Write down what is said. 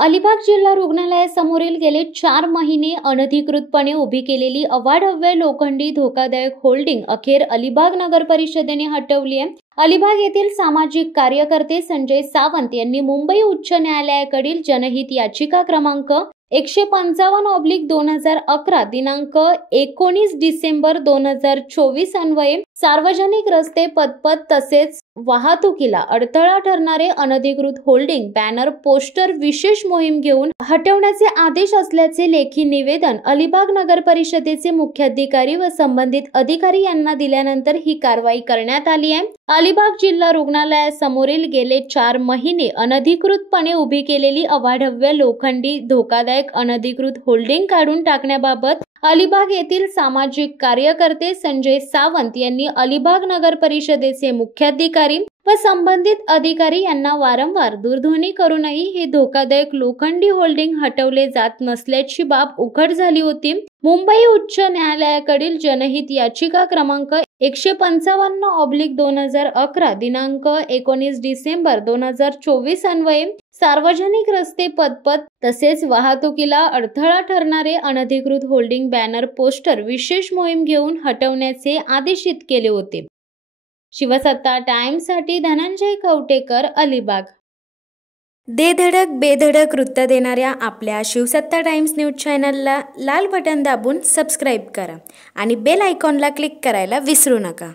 अलिबाग जिल्हा रुग्णालयासमोरील गेले 4 महिने अनधिकृतपणे उभी केलेली अवाढव्य लोखंडी धोकादायक होल्डिंग अखेर अलिबाग नगर परिषदेने हटवली आहे। अलिबाग येथील सामाजिक कार्यकर्ते संजय सावंत यांनी मुंबई उच्च न्यायालयाकडील जनहित याचिका क्रमांक 155/2011 दिनांक 19 डिसेंबर 2024 अन्वये सार्वजनिक रस्ते पदपथ तसेच वाहतुकीला अडथळा ठरणारे अनधिकृत होल्डिंग बॅनर पोस्टर विशेष मोहीम घेऊन हटवण्याचे आदेश असल्याचे लेखी निवेदन अलिबाग नगर परिषदेचे मुख्याधिकारी व संबंधित अधिकारी यांना दिल्यानंतर ही कारवाई करण्यात आली आहे। अलिबाग जिल्हा रुग्णालयासमोरील गेले 4 महिने अनधिकृतपणे उभी केलेली अवाढव्य लोखंडी धोकादायक अनधिकृत होल्डिंग काढून टाकण्याबाबत अलिबाग येथील सामाजिक कार्यकर्ते संजय सावंत यांनी अलिबाग नगर परिषदेचे मुख्याधिकारी व संबंधित अधिकारी यांना वारंवार दूरध्वनी करूनही हे धोकादायक लोखंडी होल्डिंग हटवले जात नसल्याची बाब उघड झाली होती। मुंबई उच्च न्यायालयाकडील जनहित याचिका क्रमांक 155/2011 दिनांक 19 डिसेंबर 2024 अन्वये सार्वजनिक रस्ते पदपथ तसेच वाहतुकीला अडथळा ठरणारे अनधिकृत होल्डिंग बॅनर पोस्टर विशेष मोहीम घेऊन हटवण्याचे आदेशित केले होते। शिवसत्ता टाइम्स साठी धनंजय कवटेकर, अलिबाग। दे धडक बेधडक वृत्त देणाऱ्या आपल्या शिवसत्ता टाइम्स न्यूज चॅनलला लाल बटन दाबून सबस्क्राइब करा आणि बेल आयकॉनला क्लिक करायला विसरू नका।